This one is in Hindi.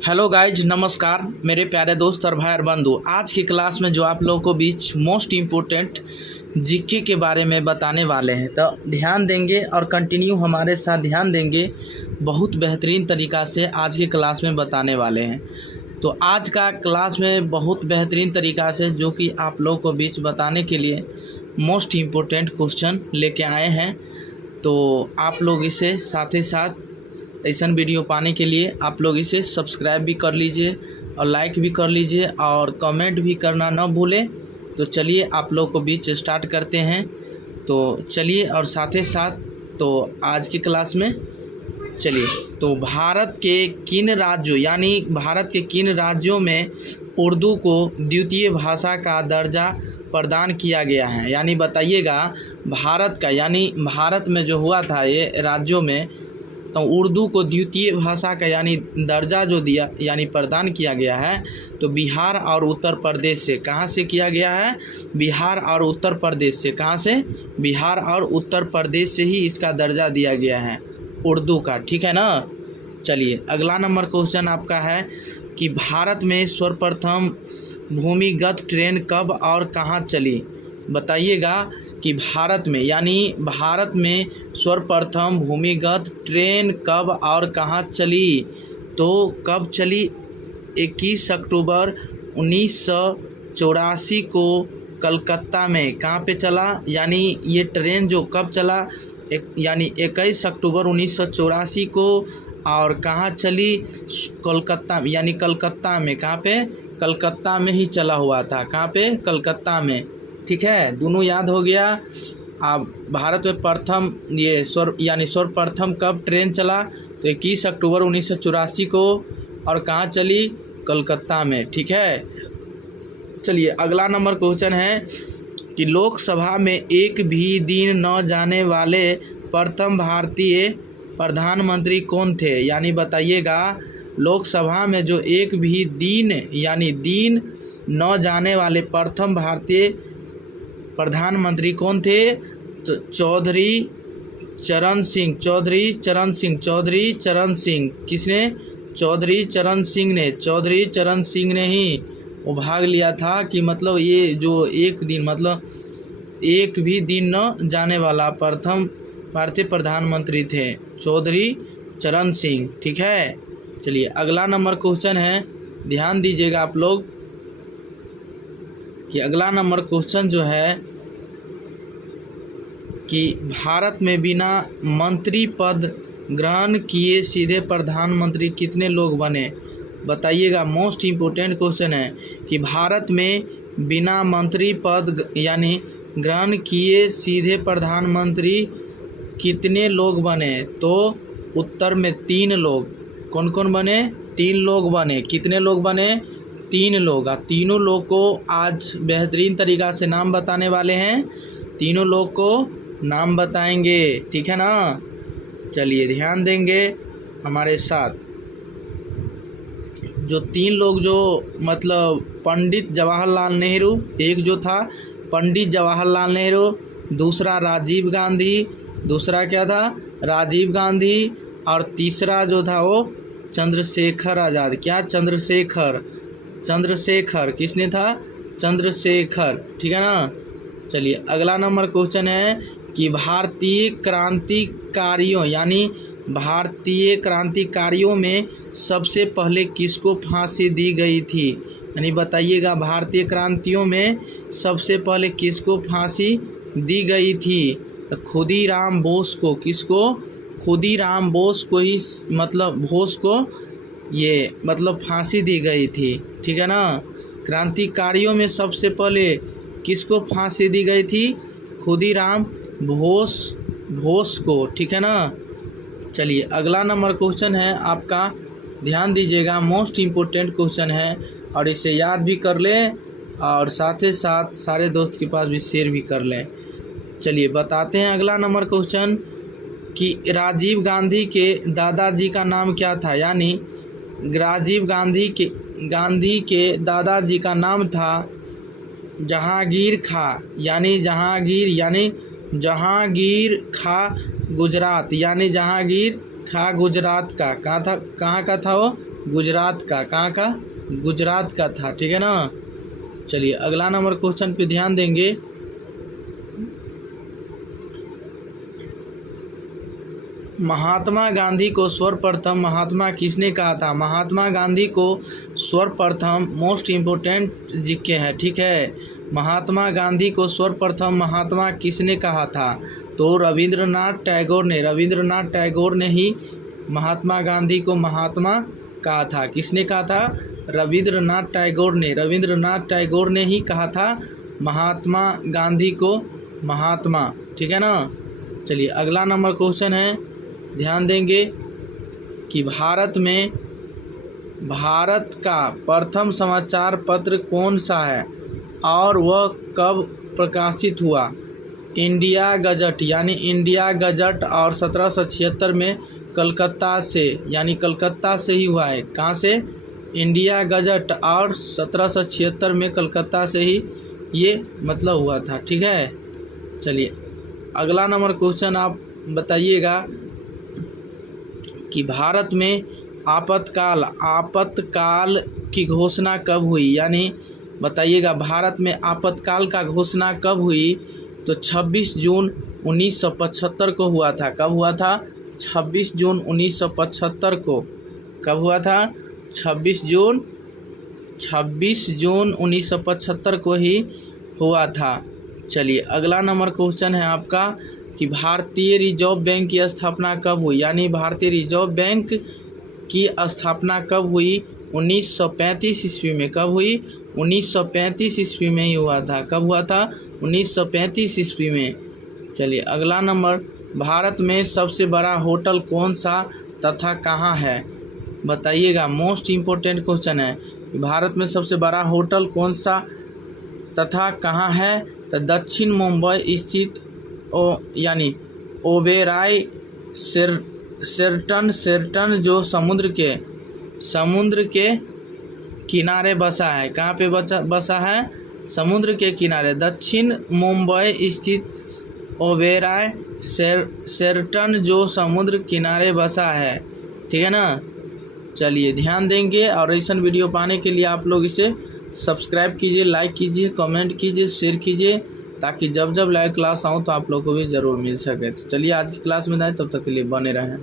हेलो गाइज, नमस्कार मेरे प्यारे दोस्त और भाई और बंधु। आज की क्लास में जो आप लोगों को बीच मोस्ट इम्पोर्टेंट जीके के बारे में बताने वाले हैं, तो ध्यान देंगे और कंटिन्यू हमारे साथ ध्यान देंगे। बहुत बेहतरीन तरीक़ा से आज की क्लास में बताने वाले हैं। तो आज का क्लास में बहुत बेहतरीन तरीक़ा से जो कि आप लोगों को बीच बताने के लिए मोस्ट इम्पोर्टेंट क्वेश्चन लेके आए हैं। तो आप लोग इसे साथ ही साथ ऐसा वीडियो पाने के लिए आप लोग इसे सब्सक्राइब भी कर लीजिए और लाइक भी कर लीजिए और कमेंट भी करना ना भूलें। तो चलिए आप लोग को बीच स्टार्ट करते हैं। तो चलिए, और साथ ही साथ तो आज की क्लास में चलिए, तो भारत के किन राज्यों यानी भारत के किन राज्यों में उर्दू को द्वितीय भाषा का दर्जा प्रदान किया गया है, यानी बताइएगा भारत का, यानी भारत में जो हुआ था ये राज्यों में, तो उर्दू को द्वितीय भाषा का यानी दर्जा जो दिया यानी प्रदान किया गया है, तो बिहार और उत्तर प्रदेश से। कहाँ से किया गया है? बिहार और उत्तर प्रदेश से। कहाँ से? बिहार और उत्तर प्रदेश से ही इसका दर्जा दिया गया है उर्दू का, ठीक है ना। चलिए अगला नंबर क्वेश्चन आपका है कि भारत में सर्वप्रथम भूमिगत ट्रेन कब और कहाँ चली? बताइएगा कि भारत में, यानी भारत में सर्वप्रथम भूमिगत ट्रेन कब और कहाँ चली? तो कब चली? 21 अक्टूबर 1984 को कलकत्ता में। कहाँ पे चला? यानी ये ट्रेन जो कब चला? यानी 21 अक्टूबर 1984 को। और कहाँ चली? कोलकाता, यानी कलकत्ता में। कहाँ पे? कलकत्ता में ही चला हुआ था। कहाँ पे? कलकत्ता में, ठीक है। दोनों याद हो गया। अब भारत में प्रथम ये सर्वप्रथम कब ट्रेन चला? तो 21 अक्टूबर 1984 को। और कहाँ चली? कलकत्ता में, ठीक है। चलिए अगला नंबर क्वेश्चन है कि लोकसभा में एक भी दिन न जाने वाले प्रथम भारतीय प्रधानमंत्री कौन थे? यानी बताइएगा लोकसभा में जो एक भी दिन यानी दिन न जाने वाले प्रथम भारतीय प्रधानमंत्री कौन थे? तो चौधरी चरण सिंह। किसने? चौधरी चरण सिंह ने। चौधरी चरण सिंह ने ही वो भाग लिया था कि मतलब ये जो एक दिन मतलब एक भी दिन न जाने वाला प्रथम भारतीय प्रधानमंत्री थे चौधरी चरण सिंह, ठीक है। चलिए अगला नंबर क्वेश्चन है, ध्यान दीजिएगा आप लोग कि अगला नंबर क्वेश्चन जो है कि भारत में बिना मंत्री पद ग्रहण किए सीधे प्रधानमंत्री कितने लोग बने? बताइएगा, मोस्ट इम्पोर्टेंट क्वेश्चन है कि भारत में बिना मंत्री पद यानी ग्रहण किए सीधे प्रधानमंत्री कितने लोग बने? तो उत्तर में 3 लोग। कौन कौन बने? 3 लोग बने। कितने लोग बने? 3 लोग। तीनों लोग को आज बेहतरीन तरीक़ा से नाम बताने वाले हैं। तीनों लोग को नाम बताएंगे, ठीक है ना। चलिए ध्यान देंगे हमारे साथ। जो 3 लोग जो मतलब पंडित जवाहरलाल नेहरू, एक जो था पंडित जवाहरलाल नेहरू, दूसरा राजीव गांधी, दूसरा क्या था? राजीव गांधी, और तीसरा जो था वो चंद्रशेखर आज़ाद। क्या? चंद्रशेखर। किसने था? चंद्रशेखर, ठीक है ना। चलिए अगला नंबर क्वेश्चन है कि भारतीय क्रांतिकारियों यानी भारतीय क्रांतिकारियों में सबसे पहले किसको फांसी दी गई थी? यानी बताइएगा भारतीय क्रांतियों में सबसे पहले किसको फांसी दी गई थी? तो खुदीराम बोस को। किसको? खुदीराम बोस को ही, मतलब बोस को ये मतलब फांसी दी गई थी, ठीक है ना। क्रांतिकारियों में सबसे पहले किसको फांसी दी गई थी? खुदीराम बोस को, ठीक है ना। चलिए अगला नंबर क्वेश्चन है आपका, ध्यान दीजिएगा, मोस्ट इम्पोर्टेंट क्वेश्चन है और इसे याद भी कर लें और साथ ही साथ सारे दोस्त के पास भी शेयर भी कर लें। चलिए बताते हैं अगला नंबर क्वेश्चन कि राजीव गांधी के दादाजी का नाम क्या था? यानी राजीव गांधी के दादाजी का नाम था जहांगीर खां। यानी जहांगीर खां गुजरात, यानी जहांगीर खां गुजरात का। कहाँ का था वो? गुजरात का, कहाँ का? गुजरात का था, ठीक है ना। चलिए अगला नंबर क्वेश्चन पे ध्यान देंगे। महात्मा गांधी को सर्वप्रथम महात्मा किसने कहा था? महात्मा गांधी को सर्वप्रथम, मोस्ट इम्पोर्टेंट जीके है, ठीक है। महात्मा गांधी को सर्वप्रथम महात्मा किसने कहा था? तो रविंद्रनाथ टैगोर ने, रविंद्रनाथ टैगोर ने ही महात्मा गांधी को महात्मा कहा था। किसने कहा था? रविंद्रनाथ टैगोर ने, रविंद्रनाथ टैगोर ने ही कहा था महात्मा गांधी को महात्मा, ठीक है ना। चलिए अगला नंबर क्वेश्चन है, ध्यान देंगे कि भारत का प्रथम समाचार पत्र कौन सा है और वह कब प्रकाशित हुआ? इंडिया गजट, यानी इंडिया गजट, और 1776 में कलकत्ता से, यानी कलकत्ता से ही हुआ है। कहाँ से? इंडिया गजट, और 1776 में कलकत्ता से ही ये मतलब हुआ था, ठीक है। चलिए अगला नंबर क्वेश्चन आप बताइएगा कि भारत में आपातकाल की घोषणा कब हुई? यानी बताइएगा भारत में आपातकाल का घोषणा कब हुई? तो 26 जून 1975 को हुआ था। कब हुआ था? 26 जून 1975 को। कब हुआ था? 26 जून 1975 को ही हुआ था। चलिए अगला नंबर क्वेश्चन है आपका कि भारतीय रिजर्व बैंक की स्थापना कब हुई? यानी भारतीय रिजर्व बैंक की स्थापना कब हुई? 1935 ईस्वी में। कब हुई? 1935 ईस्वी में ही हुआ था। कब हुआ था? 1935 ईस्वी में। चलिए अगला नंबर, भारत में सबसे बड़ा होटल कौन सा तथा कहाँ है? बताइएगा, मोस्ट इम्पोर्टेंट क्वेश्चन है। भारत में सबसे बड़ा होटल कौन सा तथा कहाँ है? तो दक्षिण मुंबई स्थित यानी ओबेराय शेरटन जो समुद्र के किनारे बसा है। कहाँ पे बसा है? समुद्र के किनारे। दक्षिण मुंबई स्थित ओबेराय शेरटन जो समुद्र किनारे बसा है, ठीक है ना। चलिए ध्यान देंगे, और ऐसा वीडियो पाने के लिए आप लोग इसे सब्सक्राइब कीजिए, लाइक कीजिए, कमेंट कीजिए, शेयर कीजिए, ताकि जब लाइव क्लास आऊँ तो आप लोग को भी ज़रूर मिल सके। तो चलिए आज की क्लास में आए, तब तक के लिए बने रहें।